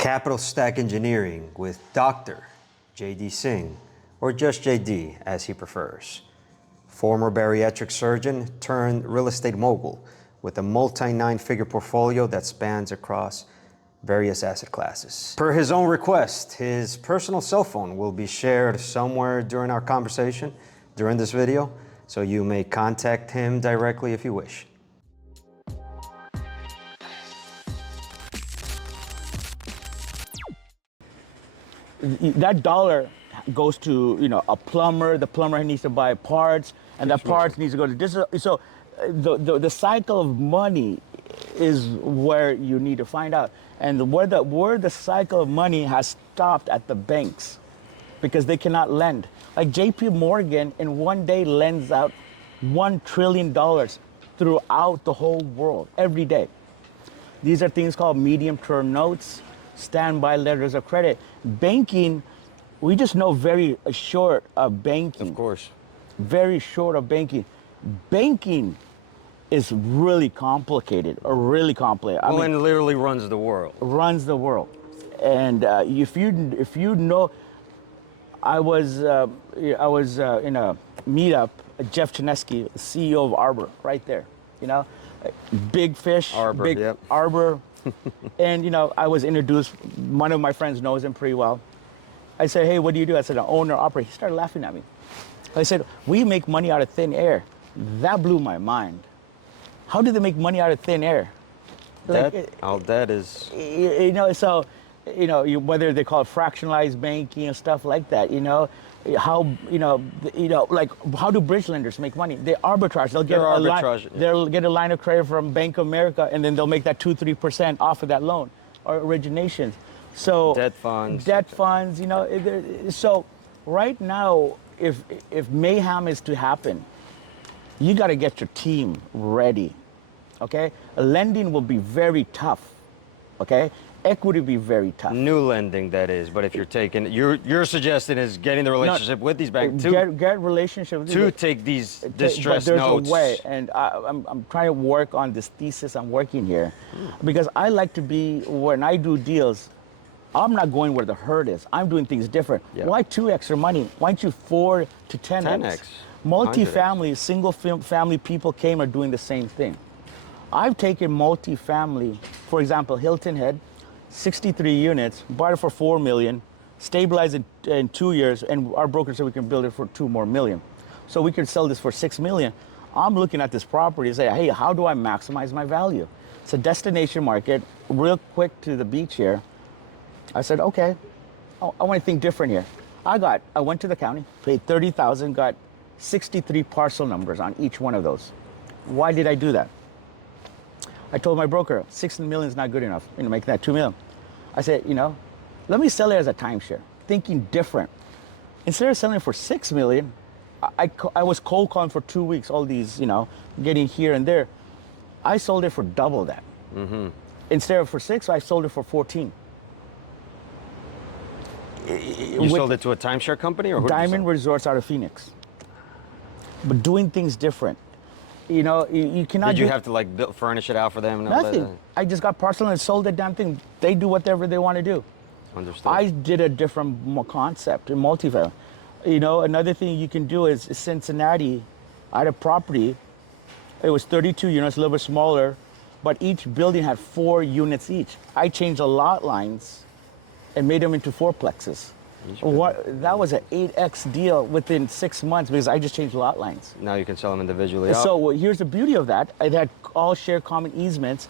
Capital Stack Engineering with Dr. JD Singh, or just JD as he prefers. Former bariatric surgeon turned real estate mogul with a multi-nine-figure portfolio that spans across various asset classes. Per his own request, his personal cell phone will be shared somewhere during our conversation during this video, so you may contact him directly if you wish. That dollar goes to, a plumber. The plumber needs to buy parts, and that parts needs to go to this. So the cycle of money is where you need to find out. And where the cycle of money has stopped at the banks, because they cannot lend. Like JP Morgan in one day lends out $1 trillion throughout the whole world every day. These are things called medium-term notes, standby letters of credit. Banking, we just know very short of banking. Of course. Very short of banking. Banking is really complicated, Well, and literally runs the world. Runs the world. And if you know, I was in a meetup, Jeff Chinesky, CEO of Arbor, right there. Big fish, Arbor, big yep. Arbor. And I was introduced. One of my friends knows him pretty well. I said, "Hey, what do you do?" I said, "I'm owner operator." He started laughing at me. I said, "We make money out of thin air." That blew my mind. How do they make money out of thin air? That is. So, whether they call it fractionalized banking and stuff like that. How how do bridge lenders make money? They arbitrage. They'll get a line of credit from Bank of America, and then they'll make that 2-3% off of that loan or originations. So debt funds. So right now, if mayhem is to happen, you got to get your team ready. Okay, lending will be very tough. Okay. Equity will be very tough. New lending, that is. But if you're taking, you're suggesting is getting the relationship with these banks get relationship to take these distressed but there's notes. a way, and I'm trying to work on this thesis. I'm working here because I like to be, when I do deals, I'm not going where the hurt is. I'm doing things different. Yeah. Why 2x your money? Why don't you 4 to 10x? 10x. Multifamily, single family people are doing the same thing. I've taken multifamily, for example, Hilton Head, 63 units, bought it for $4 million, stabilized it in 2 years, and our broker said we can build it for $2 more million. So we could sell this for $6 million. I'm looking at this property and say, hey, how do I maximize my value? It's a destination market, real quick to the beach here. I said, okay, I want to think different here. I went to the county, paid $30,000, got 63 parcel numbers on each one of those. Why did I do that? I told my broker, $6 million is not good enough, making that $2 million. I said, let me sell it as a timeshare, thinking different. Instead of selling it for $6 million, I was cold calling for 2 weeks, all these, getting here and there. I sold it for double that. Mm-hmm. Instead of for 6, I sold it for 14. You sold it to a timeshare company, or who Diamond Resorts out of Phoenix. But doing things different. You cannot. Did you have to furnish it out for them? Nothing. I just got parcel and sold the damn thing. They do whatever they want to do. Understood. I did a different concept in multifamily. Another thing you can do is Cincinnati. I had a property. It was 32 units, a little bit smaller, but each building had 4 units each. I changed the lot lines and made them into fourplexes. That was an 8x deal within 6 months because I just changed lot lines. Now you can sell them individually. So here's the beauty of that. It had all shared common easements.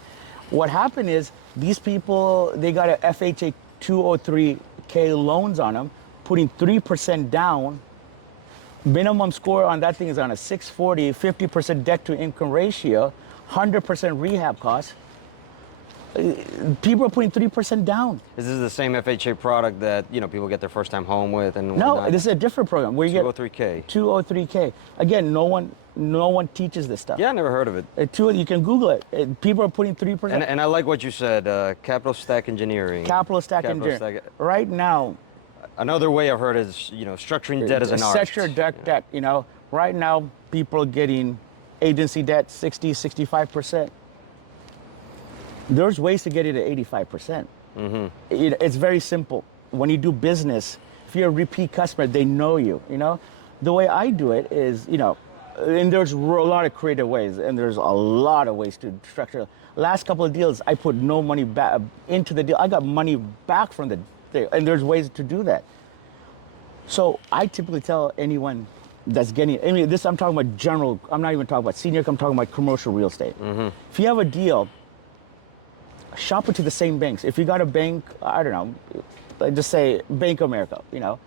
What happened is these people, they got a FHA 203K loans on them, putting 3% down. Minimum score on that thing is on a 640, 50% debt to income ratio, 100% rehab costs. People are putting 3% down. Is this the same FHA product that people get their first time home with and No, whatnot? this is a different program. Where you 203K. 203K. Again, no one teaches this stuff. Yeah, I never heard of it. You can Google it. People are putting 3%. And I like what you said, Capital Stack Engineering. Capital Stack Engineering. Right now. Another way I've heard is, structuring debt as an art. Structure debt. Right now, people are getting agency debt 60, 65%. There's ways to get it at 85%. It's very simple. When you do business, if you're a repeat customer, they know you, you know? The way I do it is, you know, and there's a lot of creative ways, and there's a lot of ways to structure. Last couple of deals, I put no money back into the deal. I got money back from the deal, and there's ways to do that. So I typically tell anyone that's getting, I mean, this I'm talking about general, I'm not even talking about senior, I'm talking about commercial real estate. If you have a deal, shop it to the same banks. If you got a bank, I don't know, like just say Bank of America, you know,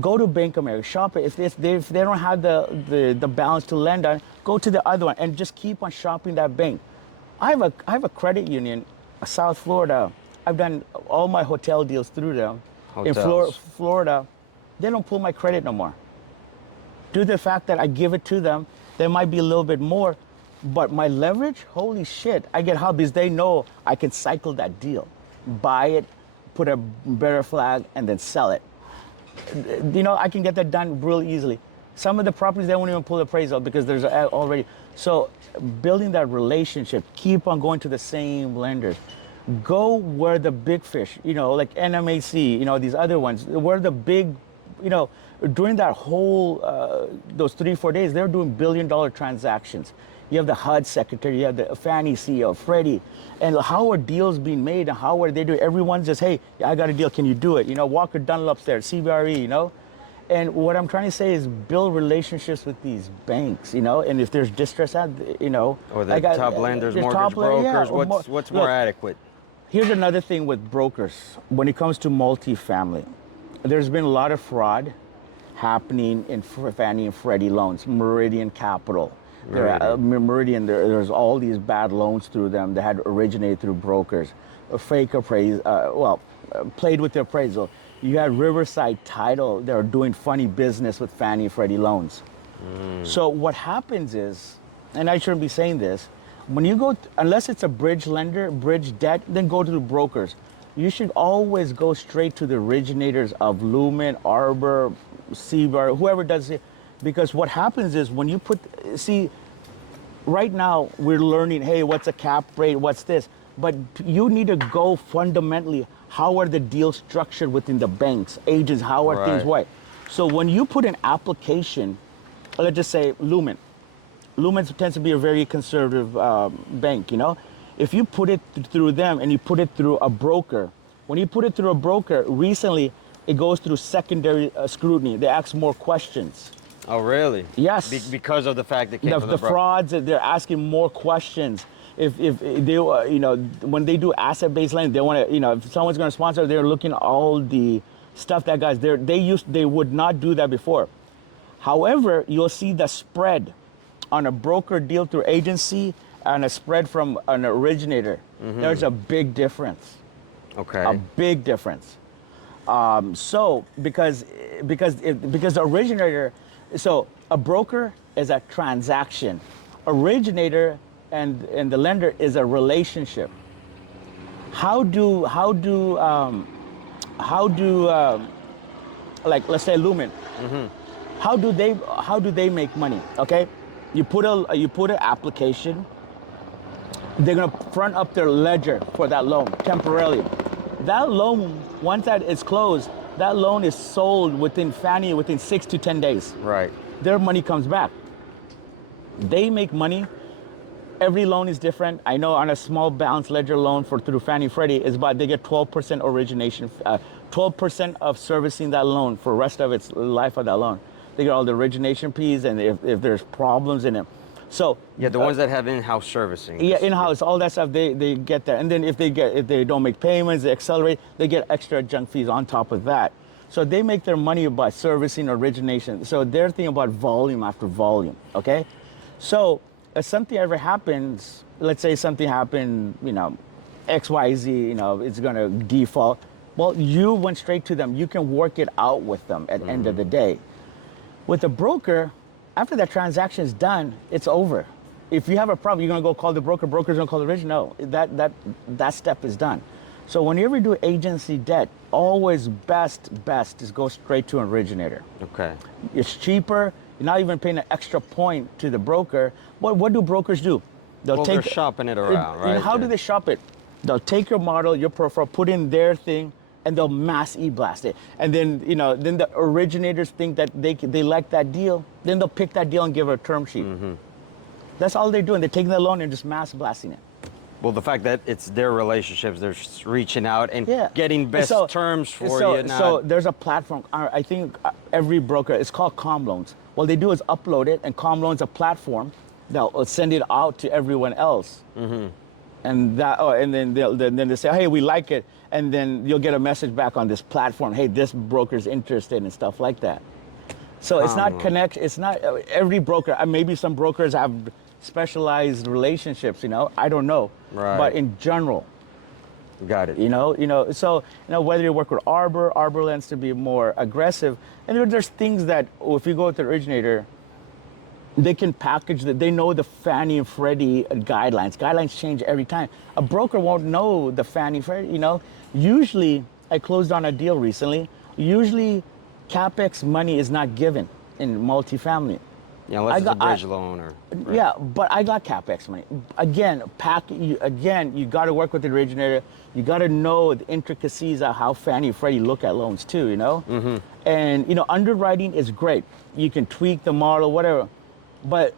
go to Bank of America, shop it. If they don't have the balance to lend on, go to the other one and just keep on shopping that bank. I have a credit union, South Florida. I've done all my hotel deals through them. Hotels. In Florida, they don't pull my credit no more. Due to the fact that I give it to them, there might be a little bit more, but my leverage, holy shit, I get how, because they know I can cycle that deal, buy it, put a better flag, and then sell it. You know, I can get that done real easily. Some of the properties, they won't even pull the appraisal because there's already. So building that relationship, keep on going to the same lenders. Go where the big fish, you know, like NMAC, you know, these other ones, where the big, you know, during that whole, those 3-4 days, they're doing billion-dollar transactions. You have the HUD secretary, you have the Fannie CEO, Freddie, and how are deals being made and how are they doing? Everyone's just, hey, I got a deal, can you do it? You know, Walker Dunlop's there, CBRE, you know? And what I'm trying to say is build relationships with these banks, you know, and if there's distress out, you know. Or the top lenders, mortgage brokers, yeah, what's more adequate? Here's another thing with brokers. When it comes to multifamily, there's been a lot of fraud happening in Fannie and Freddie loans, Meridian Capital. Meridian, there's all these bad loans through them that had originated through brokers. Fake appraisal, played with the appraisal. You had Riverside Title, they're doing funny business with Fannie and Freddie loans. So what happens is, and I shouldn't be saying this, when you go, unless it's a bridge lender, bridge debt, then go to the brokers. You should always go straight to the originators of Lumen, Arbor, CBAR, whoever does it. Because what happens is when you see, right now we're learning, hey, what's a cap rate, what's this? But you need to go fundamentally, how are the deals structured within the banks, agents, how are things what? So when you put an application, let's just say Lumen. Lumen tends to be a very conservative bank, you know? If you put it through them and you put it through a broker, when you put it through a broker, recently it goes through secondary scrutiny. They ask more questions. Oh, really? Yes. Because of the fact that the frauds, they're asking more questions. If they, you know, when they do asset-based lending, they want to, you know, if someone's going to sponsor, they're looking at all the stuff that guys, they would not do that before. However, you'll see the spread on a broker deal through agency and a spread from an originator. There's a big difference. Okay. A big difference. So because the originator, so a broker is a transaction, originator and the lender is a relationship. How do like let's say Lumen, how do they make money? Okay, you put an application. They're gonna front up their ledger for that loan temporarily. That loan, once that is closed, that loan is sold within Fannie within 6 to 10 days. Right. Their money comes back. They make money. Every loan is different. I know on a small balance ledger loan through Fannie Freddie is about, they get 12% origination, 12% of servicing that loan for the rest of its life of that loan. They get all the origination fees, and if there's problems in it. So yeah, the ones that have in-house servicing. Yeah, in-house, all that stuff, they get that. And then if they don't make payments, they accelerate, they get extra junk fees on top of that. So they make their money by servicing origination. So they're thinking about volume after volume, okay? So if something ever happens, let's say something happened, you know, XYZ, you know, it's gonna default. Well, you went straight to them. You can work it out with them at the end of the day. With a broker, after that transaction is done, it's over. If you have a problem, you're gonna go call the broker. Broker's gonna call the originator. No, that step is done. So whenever you do agency debt, always best is go straight to an originator. Okay. It's cheaper. You're not even paying an extra point to the broker. What do brokers do? They're shopping it around, right? How do they shop it? They'll take your model, your profile, put in their thing, and they'll mass e-blast it. And then, then the originators think that they like that deal. Then they'll pick that deal and give it a term sheet. That's all they're doing. They're taking the loan and just mass blasting it. Well, the fact that it's their relationships, they're just reaching out and Yeah. getting best terms for you. So there's a platform. I think every broker, it's called Com Loans. What they do is upload it, and Com Loans a platform. They'll send it out to everyone else. And then they say, hey, we like it, and then you'll get a message back on this platform. Hey, this broker's interested and stuff like that. So it's not connect. It's not every broker. Maybe some brokers have specialized relationships. I don't know. Right. But in general, Got it. So whether you work with Arbor lends to be more aggressive, and there's things that if you go with the originator, they can package that. They know the Fannie and Freddie guidelines. Guidelines change every time. A broker won't know the Fannie Freddie. Usually, I closed on a deal recently. Usually, CapEx money is not given in multifamily. Yeah, unless it's a bridge loan or. Right. Yeah, but I got CapEx money. Again, you got to work with the originator. You got to know the intricacies of how Fannie and Freddie look at loans too. And underwriting is great. You can tweak the model, whatever. But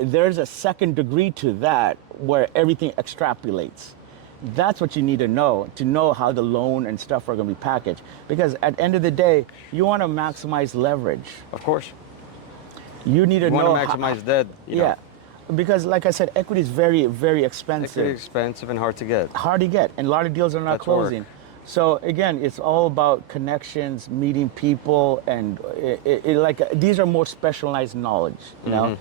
there's a second degree to that where everything extrapolates. That's what you need to know how the loan and stuff are going to be packaged. Because at the end of the day, you want to maximize leverage. Of course. You need to know. You want to maximize that. Yeah. Because like I said, equity is very, very expensive. Equity expensive and hard to get. Hard to get. And a lot of deals are not closing. Work. So again, it's all about connections, meeting people, and these are more specialized knowledge, know.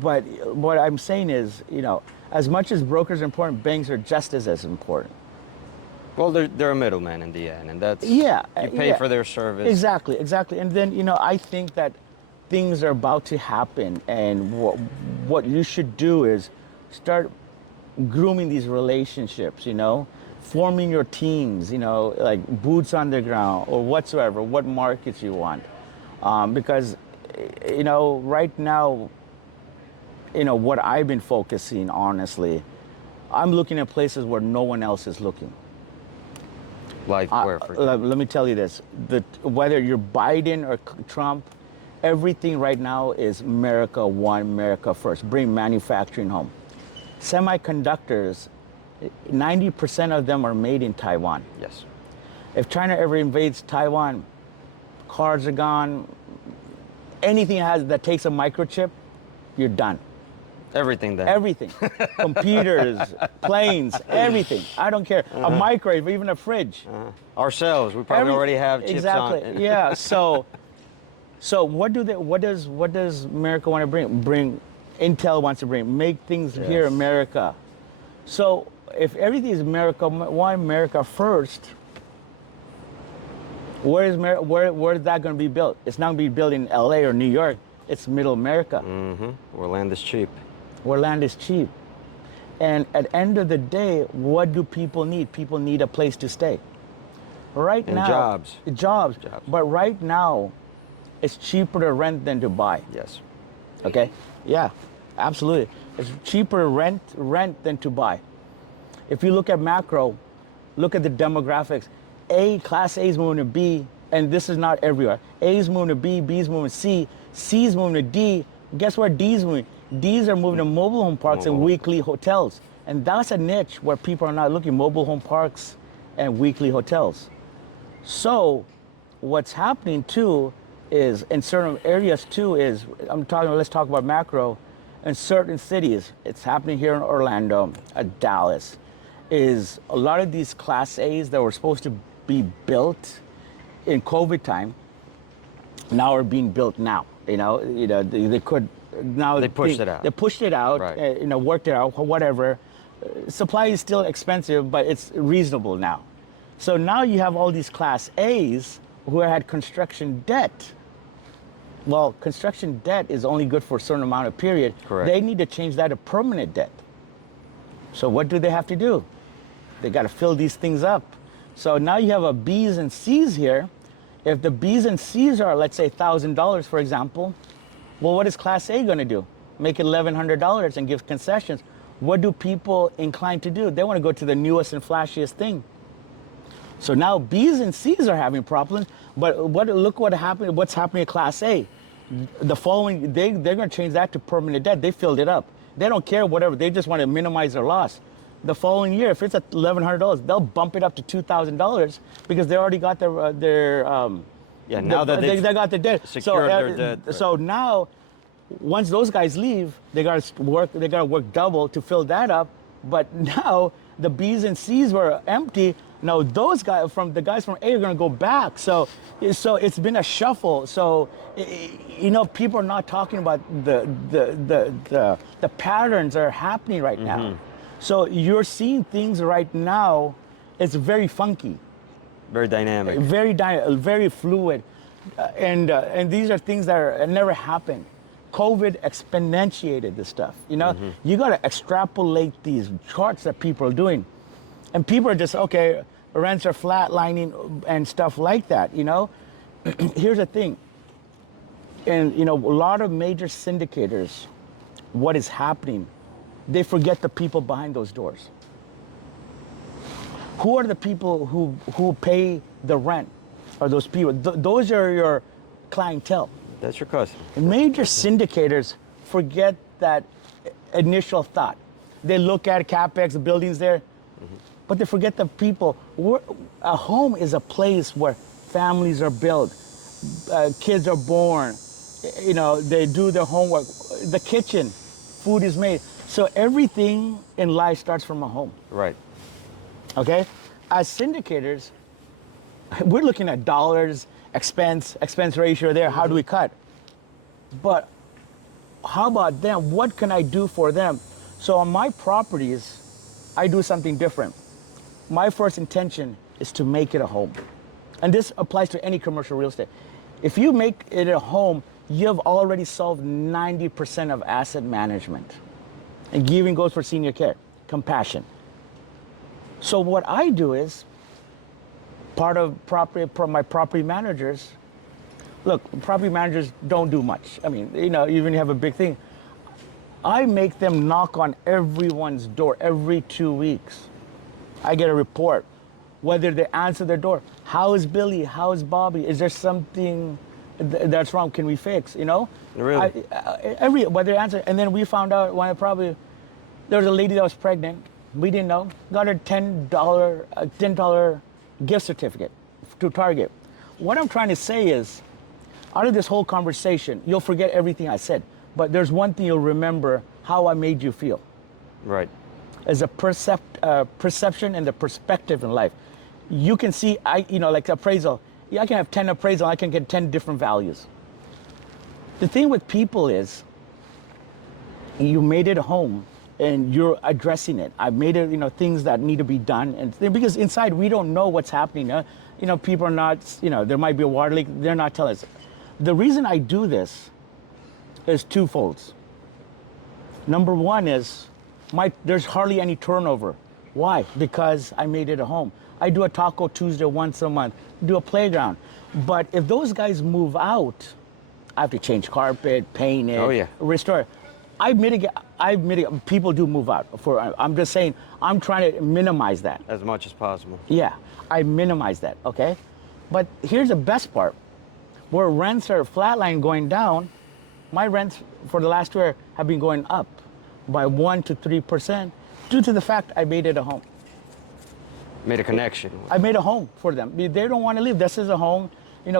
But what I'm saying is, as much as brokers are important, banks are just as important. Well, they're a middleman in the end, and that's you pay for their service. Exactly. And then I think that things are about to happen, and what you should do is start grooming these relationships. Forming your teams, like boots on the ground or whatsoever, what markets you want. Because, right now, what I've been focusing, honestly, I'm looking at places where no one else is looking. Like where? Let me tell you this, whether you're Biden or Trump, everything right now is America one, America first. Bring manufacturing home. Semiconductors, 90% of them are made in Taiwan. Yes. If China ever invades Taiwan, cars are gone. Anything that takes a microchip, you're done. Everything then. Everything. Computers, planes, everything. I don't care. A microwave, even a fridge. Ourselves, we probably already have chips on. Exactly. Yeah. So what does America want to bring? Intel wants to make things here in America. So if everything is America, why America first? Where is that going to be built? It's not going to be built in LA or New York. It's middle America. Where land is cheap. Where land is cheap. And at the end of the day, what do people need? People need a place to stay. Right now, jobs. But right now, it's cheaper to rent than to buy. Yes. Okay? Yeah, absolutely. It's cheaper to rent than to buy. If you look at macro, look at the demographics. Class A is moving to B, and this is not everywhere. A is moving to B, B is moving to C, C is moving to D. Guess where D is moving? D's are moving to mobile home parks and weekly hotels. And that's a niche where people are not looking, mobile home parks and weekly hotels. So what's happening too is in certain areas too is, let's talk about macro. In certain cities, it's happening here in Orlando, Dallas, is a lot of these Class A's that were supposed to be built in COVID time now are being built now. They could now they pushed it out. They pushed it out. Right. Worked it out. Whatever. Supply is still expensive, but it's reasonable now. So now you have all these Class A's who had construction debt. Well, construction debt is only good for a certain amount of period. Correct. They need to change that to permanent debt. So what do they have to do? They got to fill these things up. So now you have a B's and C's here. If the B's and C's are, let's say, $1,000, for example, well, what is Class A going to do? Make it $1,100 and give concessions. What do people incline to do? They want to go to the newest and flashiest thing. So now B's and C's are having problems, but look what happened. What's happening at Class A? The following, they're going to change that to permanent debt. They filled it up. They don't care whatever. They just want to minimize their loss. The following year, if it's at $1,100, they'll bump it up to $2,000 because they already got their now that they got the debt. Secured their debt. Right. So now, once those guys leave, they got to work double to fill that up. But now the B's and C's were empty. Now those guys from A are going to go back. So it's been a shuffle. So people are not talking about the patterns that are happening right now. So you're seeing things right now. It's very funky, very dynamic, very fluid, and these are things that never happened. COVID exponentiated this stuff. You got to extrapolate these charts that people are doing, and people are just okay. Rents are flatlining and stuff like that. Here's the thing, and a lot of major syndicators, what is happening? They forget the people behind those doors. Who are the people who pay the rent? Are those people? Those are your clientele. That's your customer. Major syndicators forget that initial thought. They look at CapEx, the buildings there, but they forget the people. A home is a place where families are built, kids are born, they do their homework, the kitchen, food is made. So everything in life starts from a home. Right. Okay? As syndicators, we're looking at dollars, expense ratio there, how do we cut? But how about them? What can I do for them? So on my properties, I do something different. My first intention is to make it a home. And this applies to any commercial real estate. If you make it a home, you've already solved 90% of asset management. And giving goes for senior care, compassion. So what I do is, part of my property managers, look, property managers don't do much. I mean, even you have a big thing. I make them knock on everyone's door every 2 weeks. I get a report, whether they answer their door. How is Billy? How is Bobby? Is there something that's wrong? Can we fix? Really? Whether they answer, and then we found out there was a lady that was pregnant. We didn't know. Got her $10 gift certificate to Target. What I'm trying to say is, out of this whole conversation, you'll forget everything I said, but there's one thing you'll remember: how I made you feel. Right. As a perception and the perspective in life. You can see, like appraisal. Yeah, I can have 10 appraisal, I can get 10 different values. The thing with people is, you made it a home and you're addressing it. I made it, things that need to be done. And because inside we don't know what's happening. People are not, there might be a water leak, they're not telling us. The reason I do this is twofold. Number one is, there's hardly any turnover. Why? Because I made it a home. I do a Taco Tuesday once a month, do a playground. But if those guys move out, I have to change carpet, paint it, restore it. I mitigate, people do move out. I'm just saying, I'm trying to minimize that. As much as possible. Yeah, I minimize that, okay? But here's the best part. Where rents are flatline going down, my rents for the last year have been going up by 1 to 3% due to the fact I made it a home. Made a connection. I made a home for them. They don't want to leave. This is a home.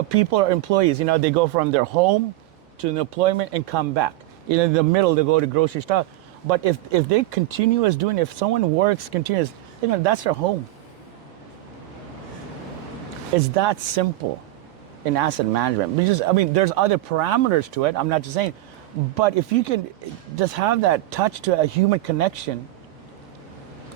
People are employees. They go from their home to an employment and come back. In the middle, they go to grocery store. But if they continue as doing, if someone works continuous, that's their home. It's that simple in asset management. Because, there's other parameters to it. I'm not just saying. But if you can just have that touch to a human connection,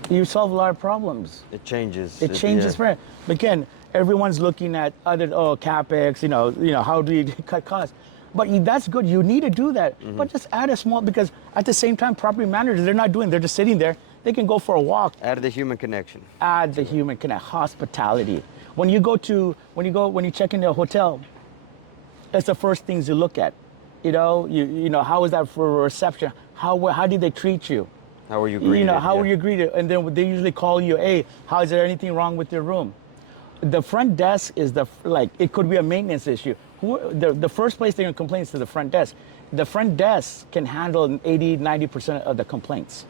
you solve a lot of problems. It changes. It changes. Yeah. Again, everyone's looking at other CapEx. How do you cut costs? But that's good. You need to do that. Mm-hmm. But just add a small, because at the same time, property managers, they're not doing. They're just sitting there. They can go for a walk. Add the human connection. Add the human connection. Hospitality. When you check into a hotel, that's the first things you look at. How is that for a reception? How did they treat you? How were you greeted? How were you greeted? And then they usually call you, hey, how is there anything wrong with your room? The front desk is it could be a maintenance issue. The first place they're going to complain is to the front desk. The front desk can handle 80, 90% of the complaints.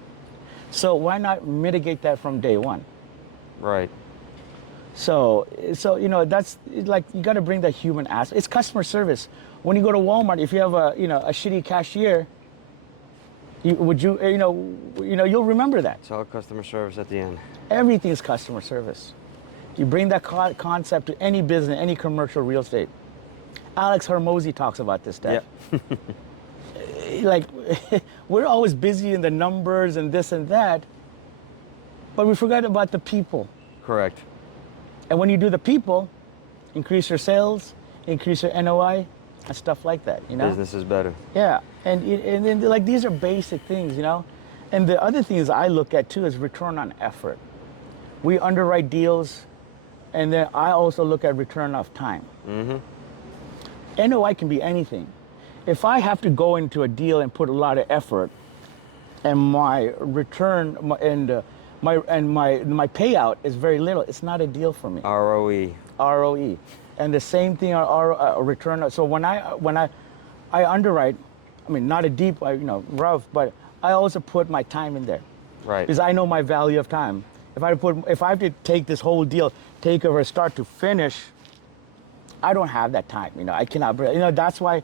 So why not mitigate that from day one? Right. So that's like, you got to bring the human aspect. It's customer service. When you go to Walmart, if you have a shitty cashier, you'll remember that. It's all customer service at the end. Everything is customer service. You bring that concept to any business, any commercial real estate. Alex Hormozy talks about this stuff. Yeah. Like, we're always busy in the numbers and this and that, but we forgot about the people. Correct. And when you do the people, increase your sales, increase your NOI, and stuff like that, Business is better. Yeah, and then like, these are basic things, And the other things I look at too is return on effort. We underwrite deals, and then I also look at return of time. Mm-hmm. NOI can be anything. If I have to go into a deal and put a lot of effort, and my return and my payout is very little, it's not a deal for me. ROE. And the same thing our return. So when I underwrite, I mean, not a deep, rough, but I also put my time in there. Right. Because I know my value of time. If I have to take this whole deal, take over start to finish, I don't have that time. I cannot. That's why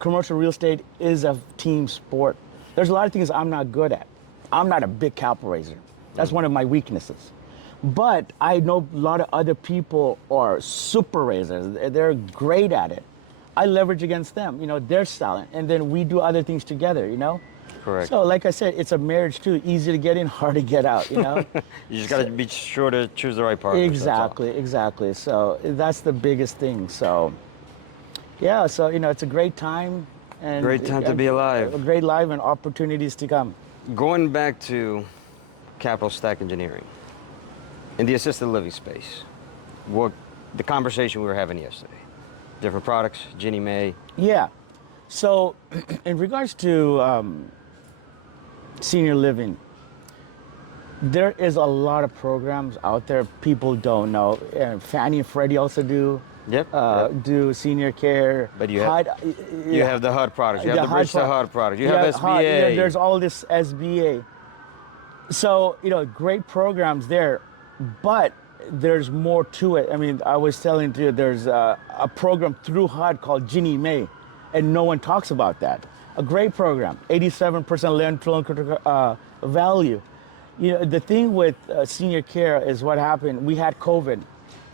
commercial real estate is a team sport. There's a lot of things I'm not good at. I'm not a big capital raiser. That's one of my weaknesses. But I know a lot of other people are super raisers. They're great at it. I leverage against them. They're selling, and then we do other things together. Correct. So, like I said, it's a marriage too. Easy to get in, hard to get out. You just got to be sure to choose the right partner. Exactly. So that's the biggest thing. So, yeah. So it's a great time and great time to be alive. A great life and opportunities to come. Going back to capital stack engineering in the assisted living space, the conversation we were having yesterday, different products, Ginnie Mae. Yeah. So, in regards to senior living, there is a lot of programs out there people don't know. Fannie and Freddie also do. Yep. Do senior care. But you have the HUD products. You have the Bridge to HUD products. You have SBA. There's all this SBA. So, great programs there, but there's more to it. I mean, I was telling you, there's a program through HUD called Ginnie Mae, and no one talks about that. A great program, 87% loan value. The thing with senior care is what happened. We had COVID,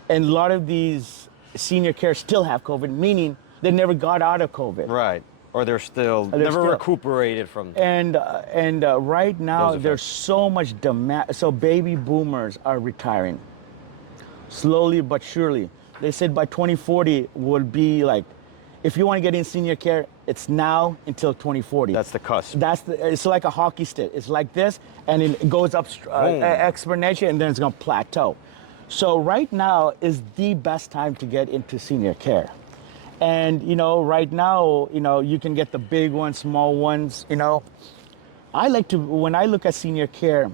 and a lot of these senior care still have COVID, meaning they never got out of COVID. Right. Or they're never recuperated from. And right now there's so much demand. So baby boomers are retiring, slowly but surely. They said by 2040 would be like, if you want to get in senior care, it's now until 2040. That's the cusp. It's like a hockey stick. It's like this, and it goes up exponentially, and then it's going to plateau. So right now is the best time to get into senior care. And, right now, you can get the big ones, small ones, I like to, when I look at senior care,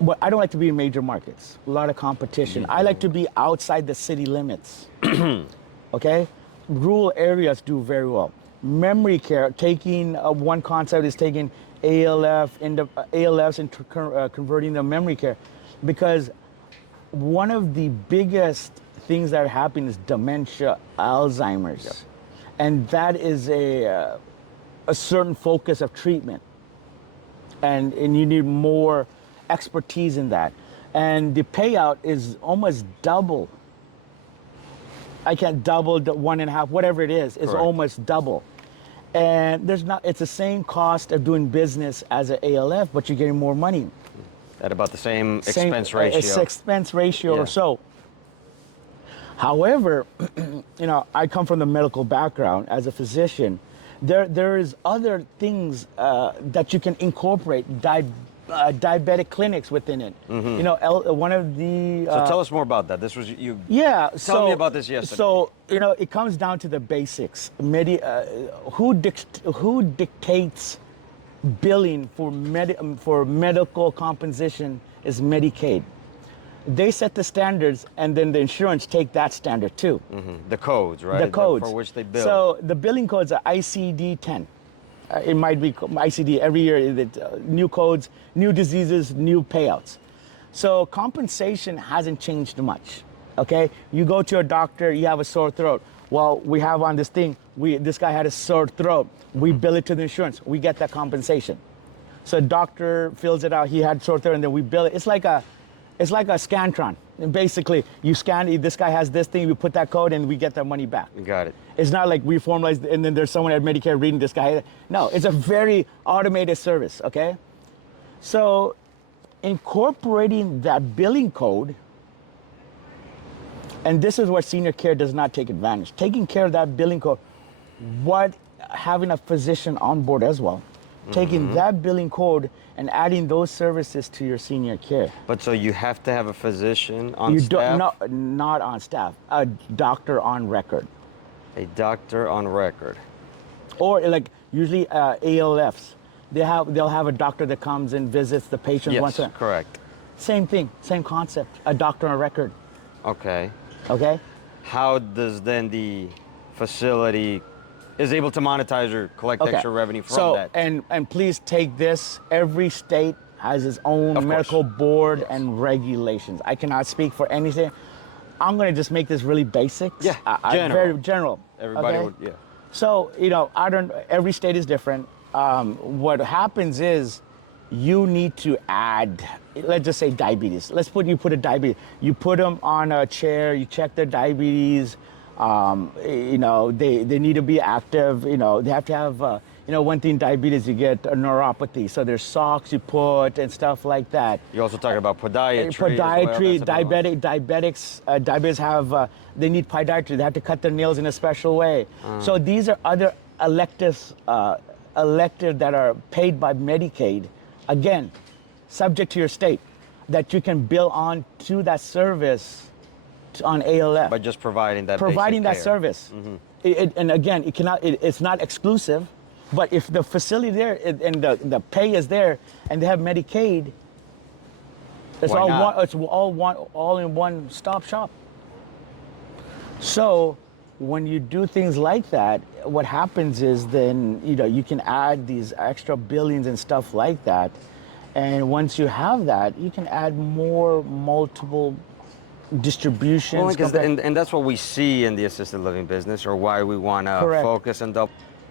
but I don't like to be in major markets, a lot of competition. I like to be outside the city limits, okay? Rural areas do very well. Memory care, one concept is taking ALFs and converting them memory care, because one of the biggest things that are happening is dementia, Alzheimer's. Yep. And that is a certain focus of treatment. And you need more expertise in that. And the payout is almost double. I can't double, 1.5, whatever it is almost double. And it's the same cost of doing business as an ALF, but you're getting more money. At about the same expense ratio. It's expense ratio or so. However, I come from the medical background as a physician. There is other things that you can incorporate, diabetic clinics within it. Mm-hmm. One of the... so tell us more about that. This was you... Yeah. Tell me about this yesterday. So, it comes down to the basics. Who dictates billing for medical compensation is Medicaid. They set the standards, and then the insurance take that standard too. The codes, right? The codes. For which they bill. So the billing codes are ICD-10. It might be ICD every year, new codes, new diseases, new payouts. So compensation hasn't changed much, okay? You go to a doctor, you have a sore throat. Well, we have on this thing, this guy had a sore throat. We bill it to the insurance. We get that compensation. So doctor fills it out, he had sore throat, and then we bill it. It's like a Scantron. And basically, you scan, this guy has this thing, we put that code, and we get that money back. Got it. It's not like we formalize, and then there's someone at Medicare reading this guy. No, it's a very automated service, okay? So incorporating that billing code, and this is where senior care does not take advantage. Taking care of that billing code, having a physician on board as well, taking that billing code and adding those services to your senior care. But so you have to have a physician on staff? Not on staff, a doctor on record. A doctor on record. Or like usually ALFs, they'll have a doctor that comes and visits the patient once a Yes, correct. Same thing, same concept, a doctor on record. Okay. Okay? How does then the facility is able to monetize or collect extra revenue from that? And please take this, every state has its own medical board and regulations. I cannot speak for anything. I'm gonna just make this really basic. Yeah, general. Very general. Everybody okay? would, yeah. So, every state is different. What happens is you need to add, let's just say diabetes. You put a diabetes. You put them on a chair, you check their diabetes. They need to be active. They have to have, one thing, diabetes, you get a neuropathy. So there's socks you put and stuff like that. You're also talking about podiatry. Podiatry, diabetics have, they need podiatry. They have to cut their nails in a special way. So these are other electives that are paid by Medicaid. Again, subject to your state, that you can bill on to that service on ALF. By just providing that service. And again, it's not exclusive, but if the facility there and the pay is there and they have Medicaid, it's all in one stop shop. So when you do things like that, what happens is then you can add these extra billings and stuff like that, and once you have that, you can add more multiple distributions. Well, and that's what we see in the assisted living business, or why we want to focus on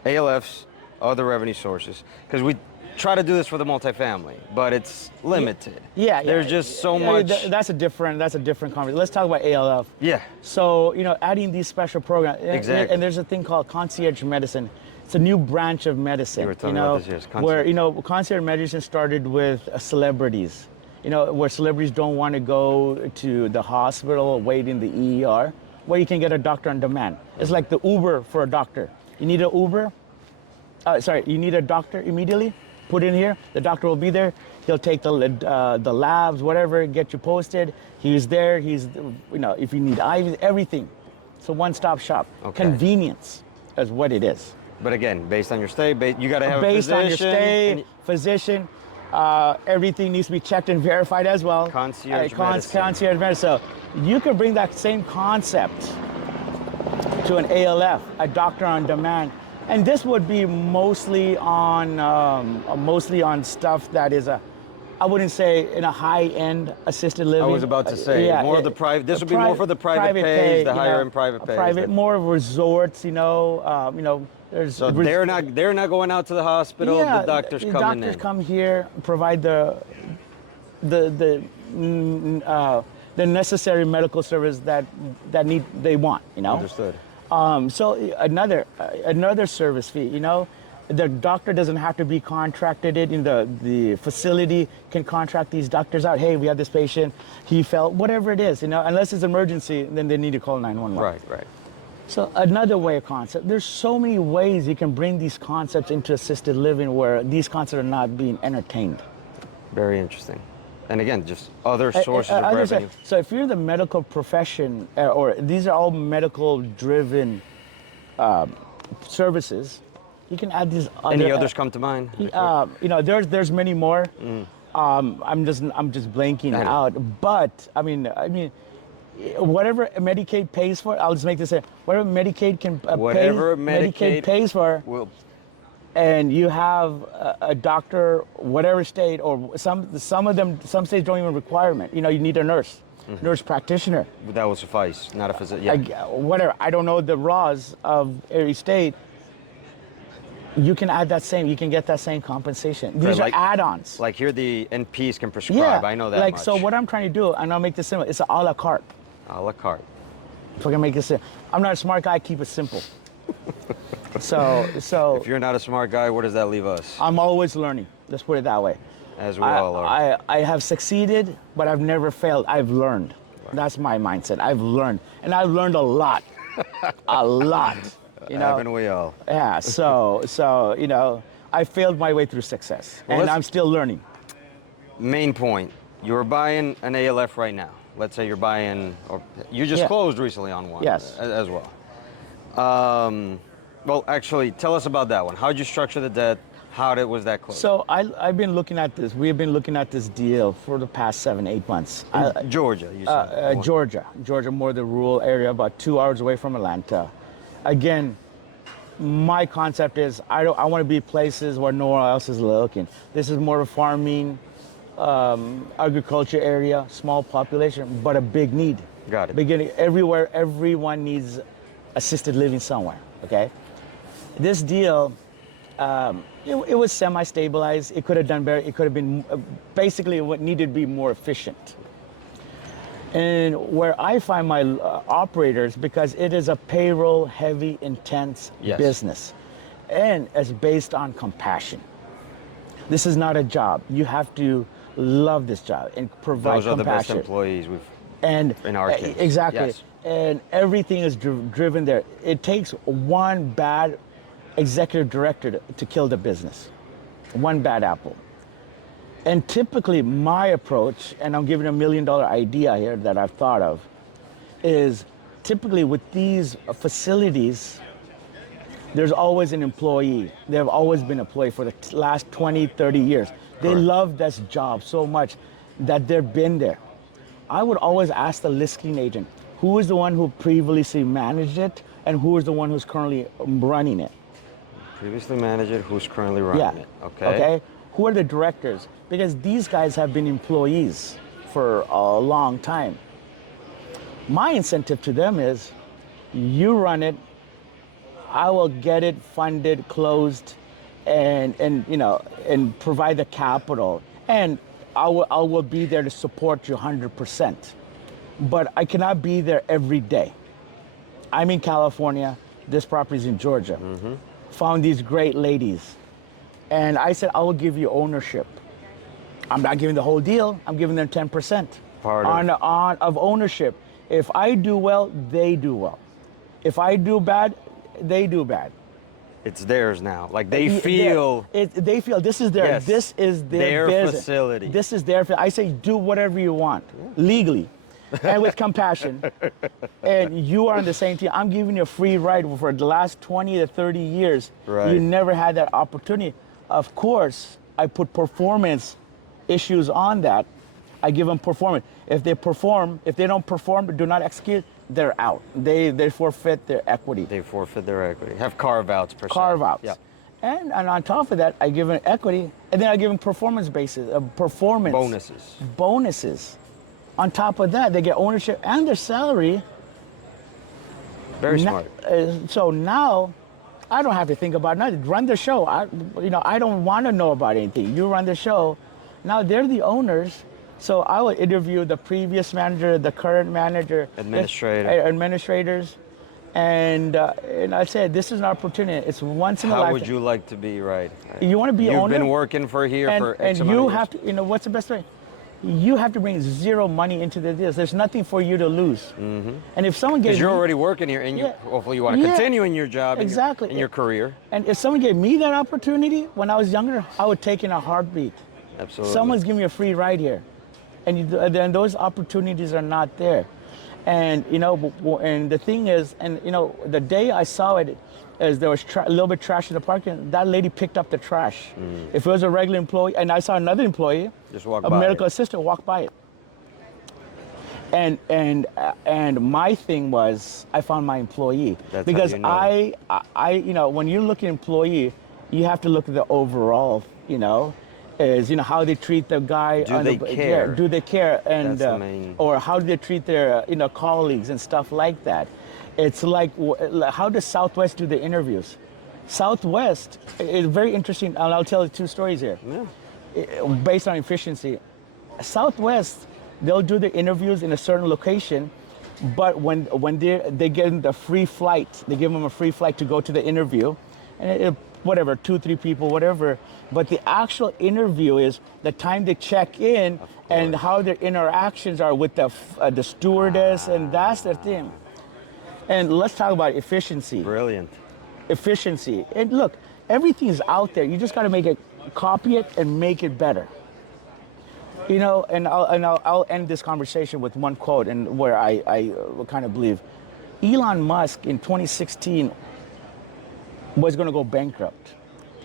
ALFs, other revenue sources, because we try to do this for the multifamily, but it's limited. Yeah. There's just so much. That's a different conversation. Let's talk about ALF. Yeah. So adding these special programs. Exactly. And there's a thing called concierge medicine. It's a new branch of medicine. You were talking about this, yes. Where concierge medicine started with celebrities. Where celebrities don't want to go to the hospital, wait in the ER, where you can get a doctor on demand. It's like the Uber for a doctor. You need an Uber? You need a doctor immediately? Put in here, the doctor will be there. He'll take the labs, whatever, get you posted. He's there, if you need IVs, everything. It's a one-stop shop. Okay. Convenience is what it is. But again, based on your stay, you got to have a physician. Based on your stay, physician, everything needs to be checked and verified as well. Concierge medicine. Concierge medicine. So you could bring that same concept to an ALF, a doctor on demand. And this would be mostly on stuff that is I wouldn't say in a high-end assisted living. I was about to say more of the private. This would be more for the private pays, the higher-end private pays. More of resorts, There's so they're not going out to the hospital. Yeah, the doctors come in. Doctors come here, provide the necessary medical service that they want. Understood. So another service fee. The doctor doesn't have to be contracted in the facility can contract these doctors out. Hey, we have this patient, he fell, whatever it is, unless it's emergency, then they need to call 911. Right. So another way of concept, there's so many ways you can bring these concepts into assisted living where these concepts are not being entertained. Very interesting. And again, just other sources of revenue. So if you're the medical profession, or these are all medical driven services, You can add these other. Any others come to mind? You know, there's many more. I'm just blanking out. But I mean, whatever Medicaid pays for, I'll just make this say, whatever Medicaid can Whatever pay, Medicaid pays for, will. and you have a doctor, whatever state, or some states don't even requirement. You know, you need a nurse, nurse practitioner. That will suffice, not a physician. Yeah. Whatever. I don't know the laws of every state. You can add that same. You can get that same compensation. These are add-ons. Like here, the NPs can prescribe. I know that like much. so. What I'm trying to do, and I'll make this simple. It's a la carte. A la carte. If I can make it simple. I'm not a smart guy. I keep it simple. So. If you're not a smart guy, where does that leave us? I'm always learning. Let's put it that way. As we all are. I have succeeded, but I've never failed. I've learned. Right. That's my mindset. I've learned, and I've learned a lot, a lot. You know, haven't we all? Yeah. So you know, I failed my way through success, and I'm still learning. Main point: you're buying an ALF right now. Let's say you're buying, or you just closed recently on one. Yes. As well. Well, actually, tell us about that one. How did you structure the debt? How was that closed? So I've been looking at this. We've been looking at this deal for the past 7-8 months. Georgia, you said. Georgia, more the rural area, about 2 hours away from Atlanta. Again, my concept is I want to be places where no one else is looking. This is more of a farming, agriculture area, small population, but a big need. Got it. Beginning everywhere, everyone needs assisted living somewhere. Okay, this deal, it was semi-stabilized. It could have done better. It could have been basically what needed to be more efficient. And where I find my operators, because it is a payroll-heavy, intense business, and it's based on compassion. This is not a job. You have to love this job and provide compassion. Those are the best employees in our case. Exactly. Yes. And everything is driven there. It takes one bad executive director to kill the business. One bad apple. And typically my approach, and I'm giving $1 million idea here that I've thought of, is typically with these facilities, there's always an employee. They've always been an employee for the last 20, 30 years. They love this job so much that they've been there. I would always ask the listing agent, who is the one who previously managed it and who is the one who's currently running it? Previously managed it, who's currently running it. Okay. Who are the directors? Because these guys have been employees for a long time. My incentive to them is, you run it, I will get it funded, closed, and provide the capital, and I will be there to support you 100%. But I cannot be there every day. I'm in California. This property's in Georgia. Found these great ladies. And I said, I will give you ownership. I'm not giving the whole deal. I'm giving them 10% of ownership. If I do well, they do well. If I do bad, they do bad. It's theirs now. Like they feel. They feel this is their. Yes, this is their business. Facility. This is their. I say do whatever you want legally, and with compassion. And you are on the same team. I'm giving you a free ride for the last 20 to 30 years. Right. You never had that opportunity. Of course, I put performance issues on that. I give them performance. If they don't perform, do not execute, they're out. They forfeit their equity. They forfeit their equity. Have carve-outs per se. Carve-outs. Yeah. And on top of that, I give them equity, and then I give them performance bonuses. On top of that, they get ownership and their salary. Very smart. So now, I don't have to think about nothing. Run the show. I don't want to know about anything. You run the show. Now they're the owners. So I will interview the previous manager, the current manager, administrators, and I said, this is an opportunity. It's once in a lifetime. How would you like to be, right? You want to be owner. You've been working for here for X and amount you of have years. to. What's the best way? You have to bring zero money into the deals. There's nothing for you to lose. And if someone gave because you're already working here, and hopefully you want to continue in your job, exactly, in your career. And if someone gave me that opportunity when I was younger, I would take in a heartbeat. Absolutely. Someone's giving me a free ride here. And then those opportunities are not there. And and the thing is, and the day I saw it, is there was a little bit trash in the parking. That lady picked up the trash. If it was a regular employee, and I saw another employee, just walk a by medical it. assistant, walk by it. And my thing was, I found my employee. That's because how you know. I when you look at employee, you have to look at the overall. Is how they treat the guy. Do they care? Do they care? And That's the main. or how do they treat their colleagues and stuff like that? It's like, how does Southwest do the interviews? Southwest is very interesting, and I'll tell you 2 stories here. Yeah. Based on efficiency. Southwest, they'll do the interviews in a certain location, but when they give them the free flight, they give them a free flight to go to the interview, and whatever, 2-3 people, whatever. But the actual interview is the time they check in and how their interactions are with the stewardess, and that's the thing. And let's talk about efficiency. Brilliant. Efficiency. And look, everything is out there. You just got to make it, copy it, and make it better. And I'll end this conversation with one quote, and where I kind of believe Elon Musk in 2016 was going to go bankrupt.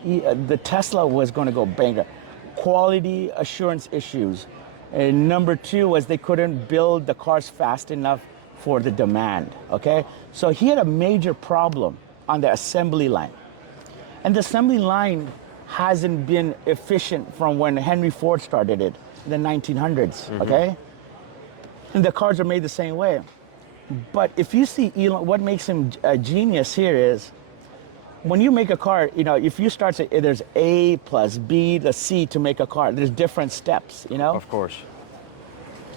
The Tesla was going to go bankrupt. Quality assurance issues. And number 2 was they couldn't build the cars fast enough for the demand, okay? So he had a major problem on the assembly line. And the assembly line hasn't been efficient from when Henry Ford started it in the 1900s, okay? And the cars are made the same way. But if you see Elon, what makes him a genius here is, when you make a car, if you start, there's A plus B to C to make a car. There's different steps, Of course.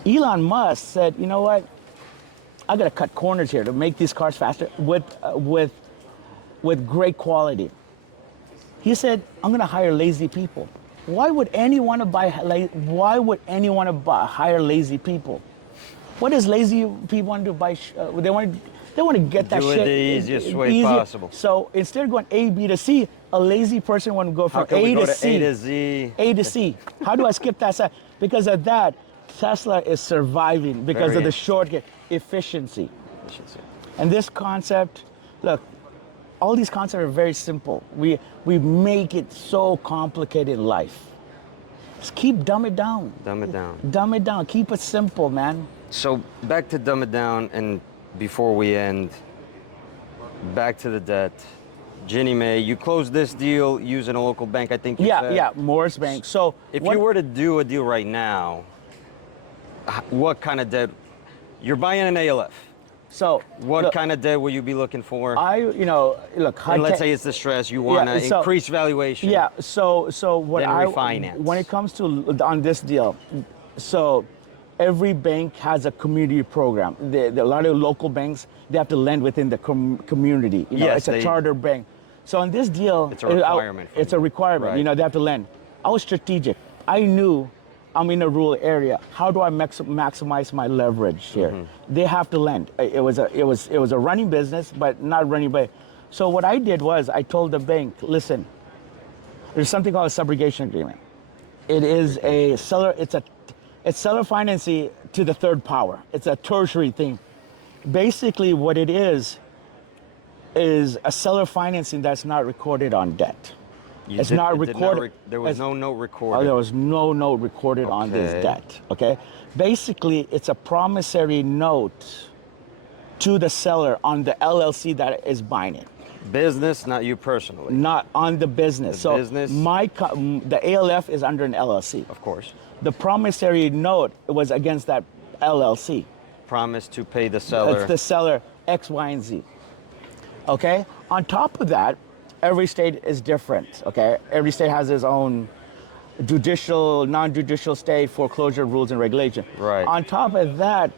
Elon Musk said, you know what? I got to cut corners here to make these cars faster with great quality. He said, I'm going to hire lazy people. Why would anyone hire lazy people? What does lazy people want to buy? They want to get that shit do it the easiest way possible. So instead of going A, B to C, a lazy person want to go from How can we A go to C. A to Z? A to C. How do I skip that side? Because of that, Tesla is surviving because Very of the shortcut efficiency. And this concept, look, all these concepts are very simple. We make it so complicated in life. Just dumb it down. Dumb it down. Dumb it down. Keep it simple, man. So back to dumb it down, and before we end, back to the debt. Ginnie Mae, you closed this deal using a local bank, I think you said? Yeah, Morris Bank. So if you were to do a deal right now, what kind of debt? You're buying an ALF. So what kind of debt will you be looking for? Look. And let's say it's distressed, you want to increase valuation. Yeah. So what then refinance. When it comes to on this deal, so every bank has a community program. A lot of local banks, they have to lend within the community. It's a charter bank. So on this deal, it's a requirement. It's a requirement. Right. They have to lend. I was strategic. I knew I'm in a rural area. How do I maximize my leverage here? They have to lend. It was a running business, but not running by. So what I did was I told the bank, listen, there's something called a subrogation agreement. It is a seller. It's seller financing to the third power. It's a tertiary thing. Basically, what it is a seller financing that's not recorded on debt. It's not recorded. There was no note recorded. Oh, there was no note recorded on this debt. Okay. Basically, it's a promissory note to the seller on the LLC that is buying it. Business, not you personally. Not on the business. The business. The ALF is under an LLC. Of course. The promissory note was against that LLC. Promise to pay the seller. It's the seller X, Y, and Z. Okay. On top of that, every state is different, okay? Every state has its own judicial, non-judicial state foreclosure rules and regulation. Right. On top of that,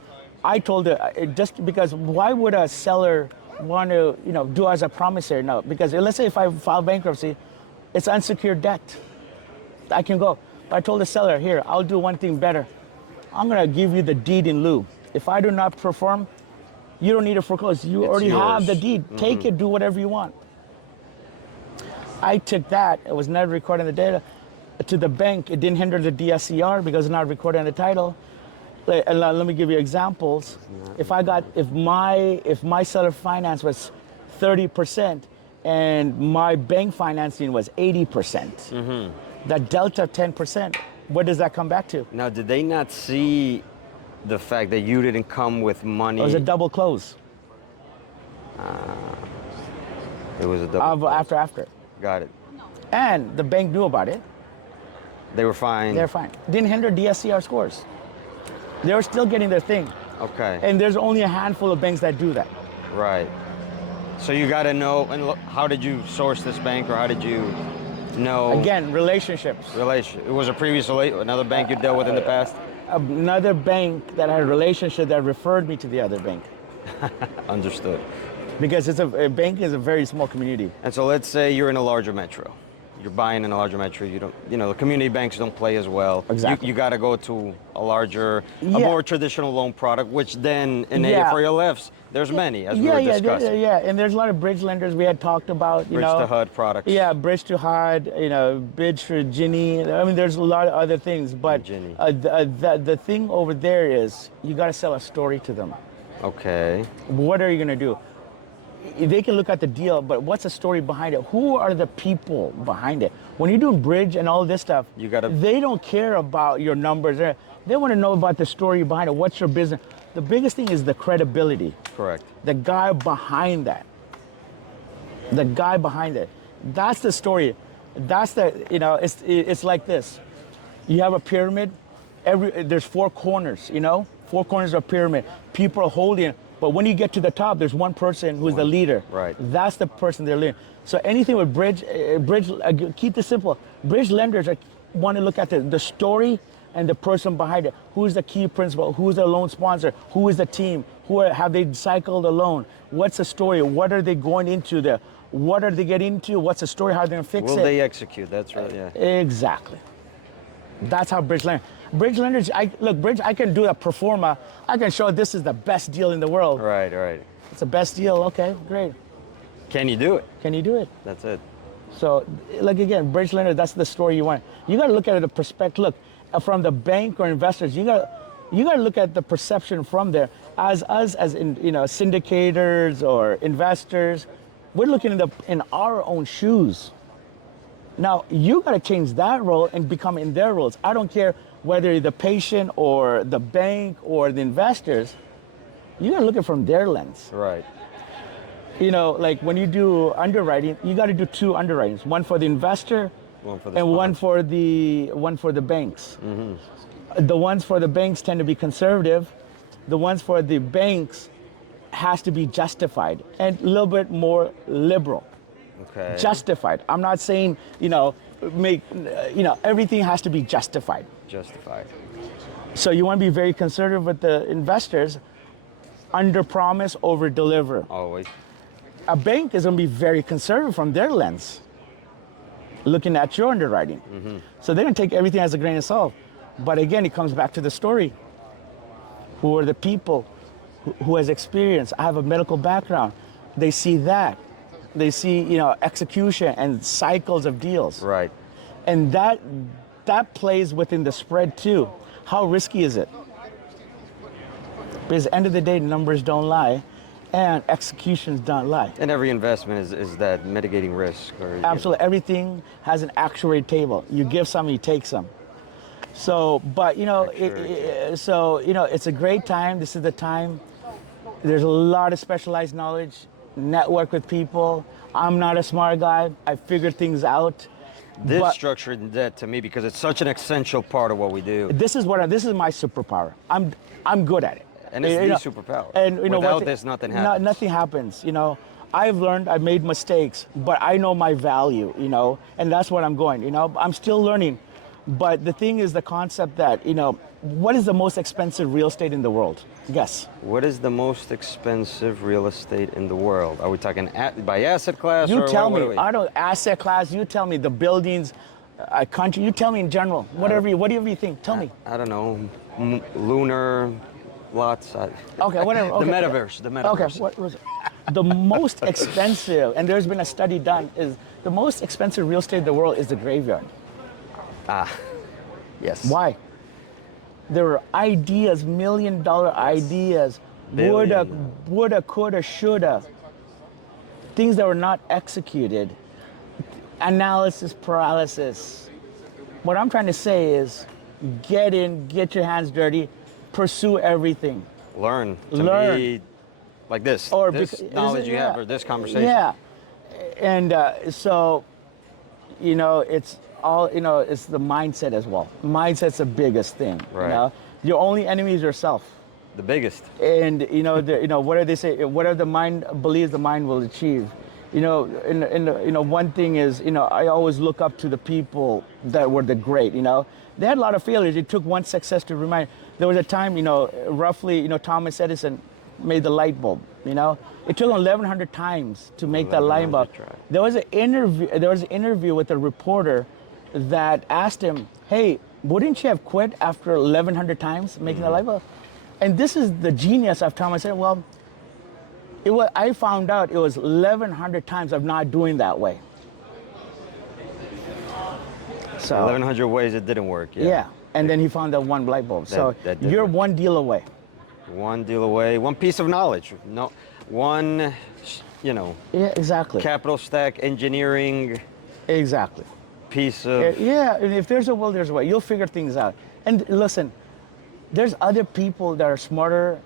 I told her, just because why would a seller want to, do as a promissory note? Because let's say if I file bankruptcy, it's unsecured debt. I can go. But I told the seller, here, I'll do one thing better. I'm gonna give you the deed in lieu. If I do not perform, you don't need to foreclose. You already have the deed. Take it, do whatever you want. I took that, it was never recorded in the data, to the bank. It didn't hinder the DSCR because it's not recorded in the title. And let me give you examples. If my seller finance was 30% and my bank financing was 80%, that delta of 10%, what does that come back to? Now, did they not see the fact that you didn't come with money? It was a double close. It was a double. After. Got it. And the bank knew about it. They were fine. They're fine. Didn't hinder DSCR scores. They were still getting their thing. Okay. And there's only a handful of banks that do that. Right. So you got to know, and how did you source this bank, or how did you know? Again, relationships. It was a previous, another bank you dealt with in the past? Another bank that had a relationship that referred me to the other bank. Understood. Because a bank is a very small community. And so let's say you're in a larger metro. You're buying in a larger metro. The community banks don't play as well. Exactly. You got to go to a Yeah. more traditional loan product, which then for your lefts, there's many, as we were discussing. Yeah, and there's a lot of bridge lenders we had talked about, Bridge to HUD products. Yeah, bridge to HUD, bridge for Ginny. I mean, there's a lot of other things, but Ginny. The thing over there is you got to sell a story to them. Okay. What are you going to do? They can look at the deal, but what's the story behind it? Who are the people behind it? When you're doing bridge and all this stuff, they don't care about your numbers. They want to know about the story behind it. What's your business? The biggest thing is the credibility. Correct. The guy behind that. The guy behind it. That's the story. That's it's like this. You have a pyramid. There's 4 corners, 4 corners of a pyramid. People are holding it. But when you get to the top, there's one person who's the leader. Right. That's the person they're leading. So anything with bridge, keep this simple. Bridge lenders want to look at the story and the person behind it. Who's the key principal? Who's the loan sponsor? Who is the team? Have they cycled a loan? What's the story? What are they going into there? What are they getting into? What's the story? How are they going to fix it? Will they execute? That's right, yeah. Exactly. That's how bridge lenders. Bridge lenders, I can do a pro forma. I can show this is the best deal in the world. Right. It's the best deal. Okay, great. Can you do it? Can you do it? That's it. So, again, bridge lender, that's the story you want. You got to look at it the perspective. Look, from the bank or investors, you got to look at the perception from there. As us, as syndicators or investors, we're looking in our own shoes. Now, you got to change that role and become in their roles. I don't care whether you're the patient or the bank or the investors. You got to look at it from their lens. Right. Like when you do underwriting, you got to do 2 underwritings: one for the investor, one for the banks. Mm-hmm. The ones for the banks tend to be conservative. The ones for the banks has to be justified and a little bit more liberal. Okay. Justified. I'm not saying, everything has to be justified. Justified. So you want to be very conservative with the investors, under promise, over deliver. Always. A bank is going to be very conservative from their lens, looking at your underwriting. Mm-hmm. So they're going to take everything as a grain of salt. But again, it comes back to the story. Who are the people? Who has experience? I have a medical background. They see that. They see, execution and cycles of deals. Right. And that plays within the spread too. How risky is it? Because at the end of the day, numbers don't lie, and executions don't lie. And every investment is that mitigating risk. Absolutely. Everything has an actuary table. You give some, you take some. So, but it's a great time. This is the time. There's a lot of specialized knowledge. Network with people. I'm not a smart guy. I figure things out. This structured debt to me, because it's such an essential part of what we do. This is my superpower. I'm good at it. And it's the superpower. And without this, nothing happens. Nothing happens. I've learned. I've made mistakes, but I know my value. And that's what I'm going. I'm still learning. But the thing is the concept that, what is the most expensive real estate in the world? Guess. What is the most expensive real estate in the world? Are we talking by asset class? You or tell what me. I don't asset class. You tell me the buildings, country. You tell me in general. Whatever you think. Tell me. I don't know. Lunar lots. Okay, whatever. Okay. The metaverse. Okay, what was it? The most expensive, and there's been a study done, is the most expensive real estate in the world is the graveyard. Yes. Why? There were ideas, $1 million ideas, woulda, coulda, shoulda, things that were not executed. Analysis paralysis. What I'm trying to say is, get in, get your hands dirty, pursue everything. Learn. Learn. Me, like this. Or this knowledge you have, or this conversation. Yeah, and so, it's all, it's the mindset as well. Mindset's the biggest thing. Right. Your only enemy is yourself. The biggest. And what do they say? Whatever the mind believes, the mind will achieve. One thing is, I always look up to the people that were the great. They had a lot of failures. It took one success to remind. There was a time, roughly, Thomas Edison made the light bulb. It took 1,100 times to make that light bulb. There was an interview with a reporter that asked him, "Hey, wouldn't you have quit after 1,100 times making the light bulb?" And this is the genius of Thomas Edison. Well, I found out it was 1,100 times of not doing that way. So 1,100 ways it didn't work. Yeah. And then he found that one light bulb. So you're work. one deal away. One deal away, one piece of knowledge. No, one, Yeah, exactly. capital stack engineering Exactly. piece of. Yeah, and if there's a will, there's a way. You'll figure things out. And listen, there's other people that are smarter.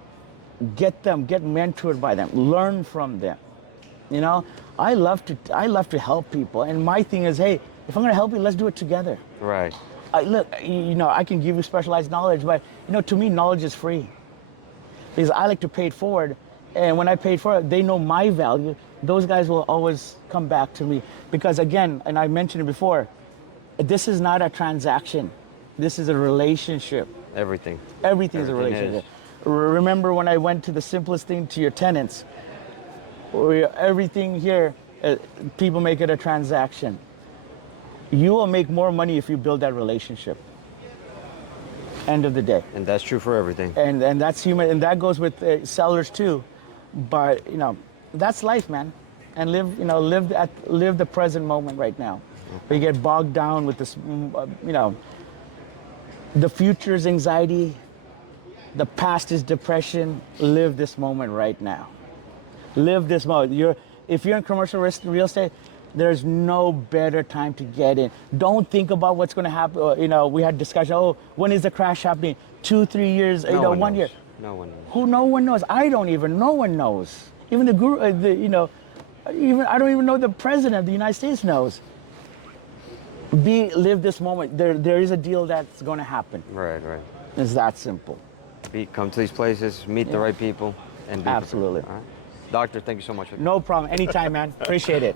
Get mentored by them. Learn from them. I love to help people. And my thing is, hey, if I'm going to help you, let's do it together. Right. I can give you specialized knowledge, but to me, knowledge is free. Because I like to pay it forward, and when I pay it forward, they know my value. Those guys will always come back to me. Because again, and I mentioned it before, this is not a transaction. This is a relationship. Everything. Everything is a relationship. Remember when I went to the simplest thing, to your tenants, everything here, people make it a transaction. You will make more money if you build that relationship. End of the day. And that's true for everything. And that's human, and that goes with sellers too. But that's life, man. And live the present moment right now. We get bogged down with this, the future is anxiety, the past is depression. Live this moment right now. Live this moment. If you're in commercial real estate, there's no better time to get in. Don't think about what's going to happen. We had discussion. Oh, when is the crash happening? 2, 3 years? 1 year? No one knows. Who? No one knows. I don't even. No one knows. Even the guru. Even I don't even know the president of the United States knows. Live this moment. There is a deal that's going to happen. Right. It's that simple. Come to these places, meet the right people, and be Absolutely. All right. Doctor, thank you so much. No problem. Anytime, man. Appreciate it.